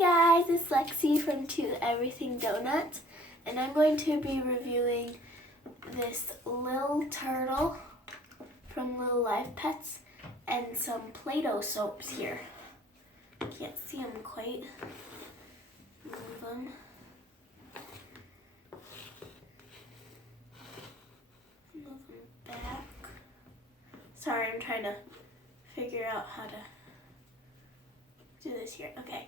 guys, it's Lexi from To Everything Donuts, and I'm going to be reviewing this little turtle from Little Life Pets and some Play-Doh soaps here. Can't see them quite. Move them. Move them back. Sorry, I'm trying to figure out how to do this here. Okay,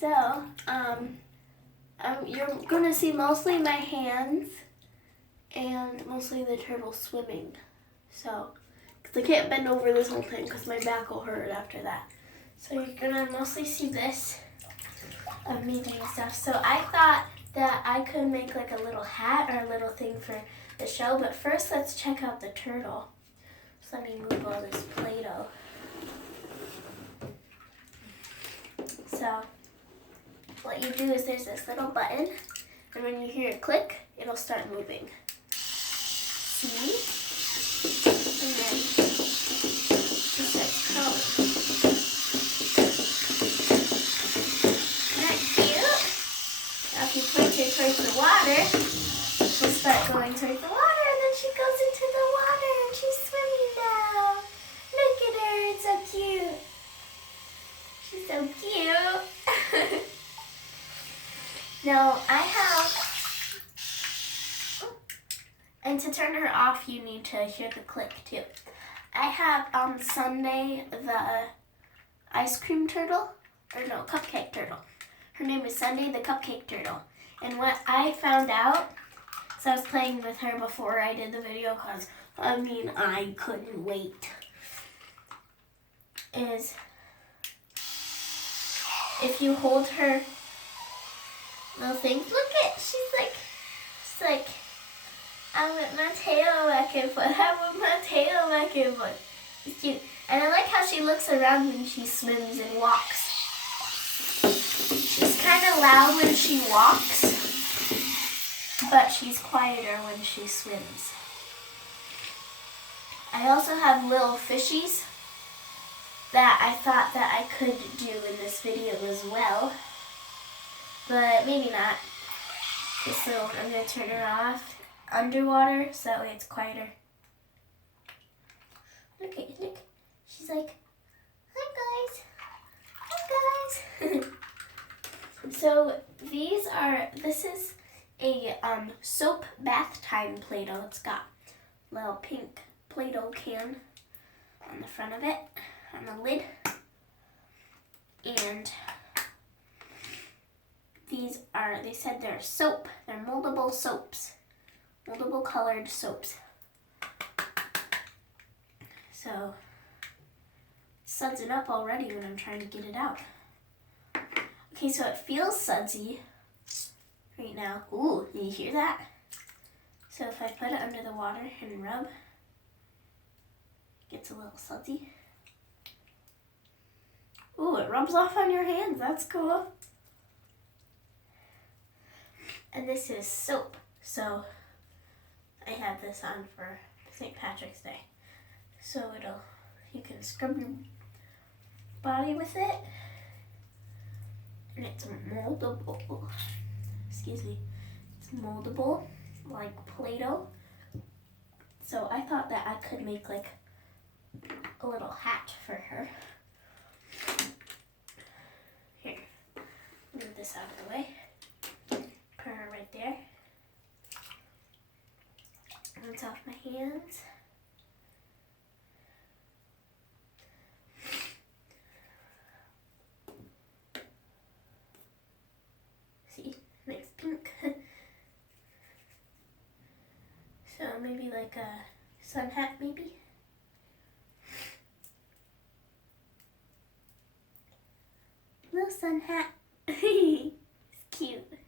so you're gonna see mostly my hands and mostly the turtle swimming. So, because I can't bend over this whole thing because my back will hurt after that. So you're gonna mostly see this of me doing stuff. So I thought that I could make like a little hat or a little thing for the show, but first let's check out the turtle. So let me move all this Play-Doh. So what you do is there's this little button, and when you hear it click, it'll start moving. See? And then it starts crawling. Isn't that cute? Now if you point her towards the water, she'll start going towards the water, and then she goes into the water and she's swimming now. Look at her, it's so cute. She's so cute. Now I have, and to turn her off you need to hear the click too. I have on Sunday the ice cream turtle, or no, cupcake turtle. Her name is Sunday the cupcake turtle. And what I found out, so I was playing with her before I did the video because I couldn't wait, is if you hold her little things, look at, she's like, I want my tail back and forth, I want my tail back and forth. It's cute. And I like how she looks around when she swims and walks. She's kind of loud when she walks, but she's quieter when she swims. I also have little fishies that I thought that I could do in this video as well, but maybe not. Okay, so I'm going to turn her off underwater so that way it's quieter. Okay, look. She's like, hi guys. Hi guys. So this is a soap bath time Play-Doh. It's got a little pink Play-Doh can on the front of it, on the lid. And these are, they said they're soap. They're moldable soaps. Moldable colored soaps. So, it's sudsing up already when I'm trying to get it out. Okay, so it feels sudsy right now. Ooh, can you hear that? So if I put it under the water and rub, it gets a little sudsy. Ooh, it rubs off on your hands. That's cool. And this is soap. So I have this on for St. Patrick's Day. So you can scrub your body with it. And it's moldable. Excuse me. It's moldable, like Play-Doh. So I thought that I could make like a little hat for her. Here, move this out of the way. Put her right there. Rinse off my hands. See, nice pink. So maybe like a sun hat, maybe. Little sun hat. It's cute.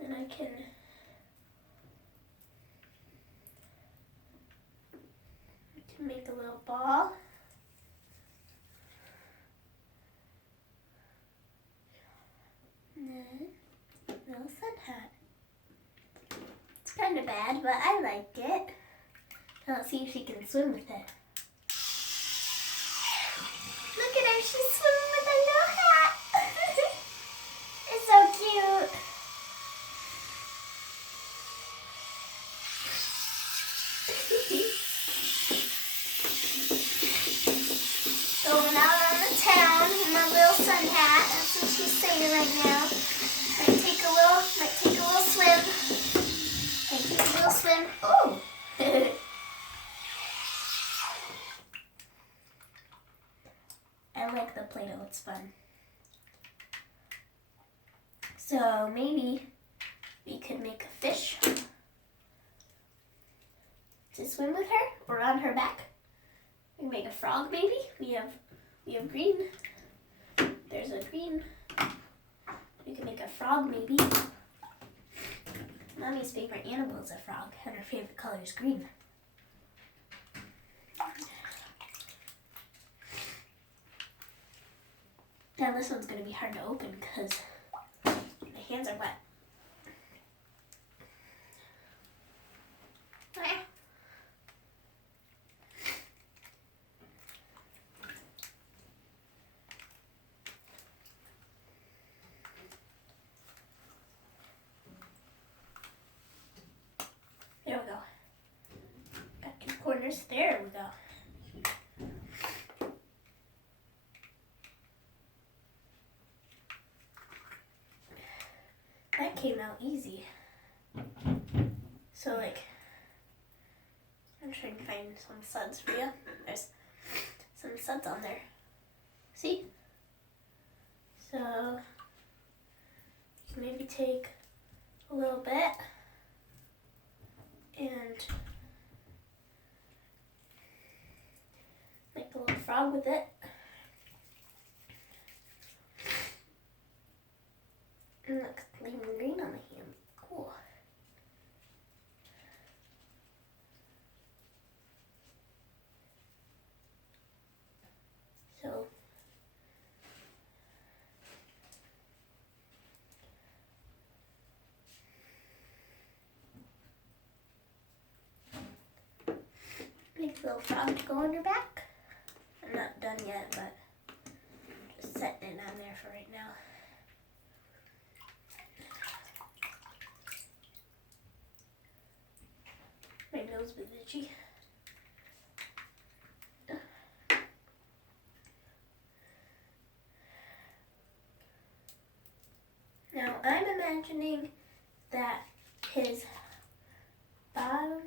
And I can make a little ball. And then a little sun hat. It's kind of bad, but I like it. Now let's see if she can swim with it. Look at her, she's swimming with it down in my little sun hat. That's what she's saying right now. Might take a little swim. Might take a little swim. Oh! I like the Play-Doh, it's fun. So maybe we could make a fish to swim with her or on her back. We can make a frog maybe. We have green. There's a green. We can make a frog maybe. Mommy's favorite animal is a frog and her favorite color is green. Now this one's going to be hard to open because my hands are wet. There we go. Got two corners. There we go. That came out easy. So like, I'm trying to find some suds for you. There's some suds on there. See? So, you can maybe take a little bit and make a little frog with it. And look, leaving green on the hand. Cool. So, make a little frog to go on your back. I'm not done yet, but just setting it on there for right now. My nose is itchy. Now I'm imagining that his bottom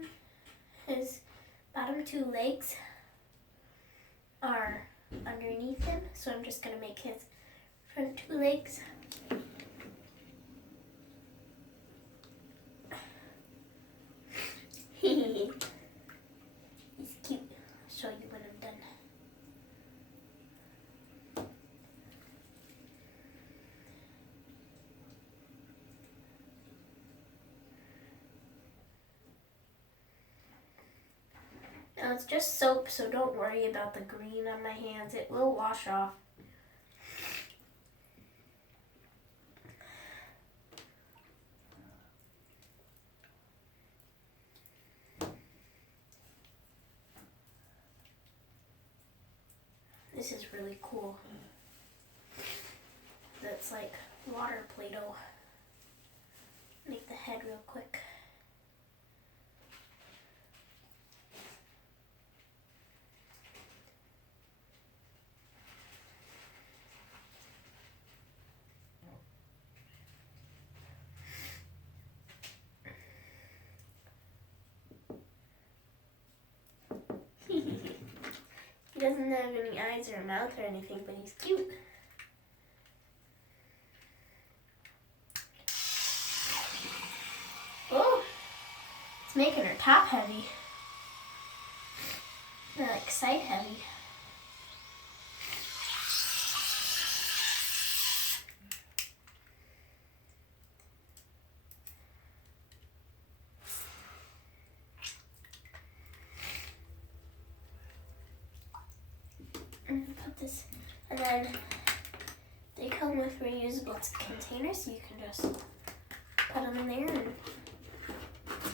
two legs are underneath him, so I'm just gonna make his front two legs. He's cute. I'll show you when I'm done. Now it's just soap, so don't worry about the green on my hands. It will wash off. This is really cool. That's like water Play-Doh. Make the head real quick. He doesn't have any eyes or a mouth or anything, but he's cute. Oh, it's making her top heavy. Or like side heavy. And put this, and then they come with reusable containers, so you can just put them in there and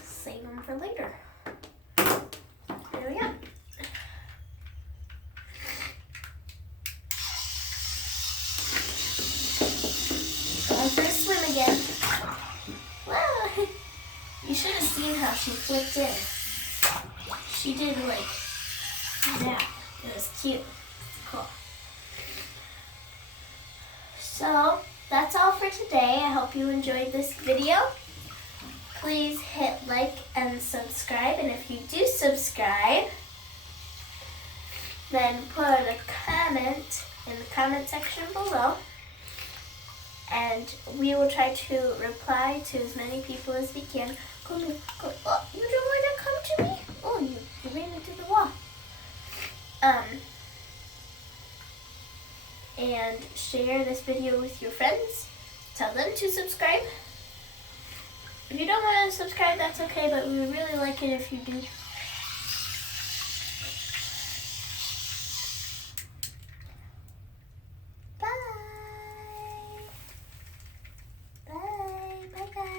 save them for later. There we go. Going for a swim again. Wow. You should have seen how she flipped in. She did like that. It was cute. Cool. So that's all for today. I hope you enjoyed this video. Please hit like and subscribe, and if you do subscribe, then put a comment in the comment section below, and we will try to reply to as many people as we can. Come here. Oh, you don't want to come to me? Oh, you ran into the wall. And share this video with your friends. Tell them to subscribe. If you don't want to subscribe, that's okay, but we would really like it if you do.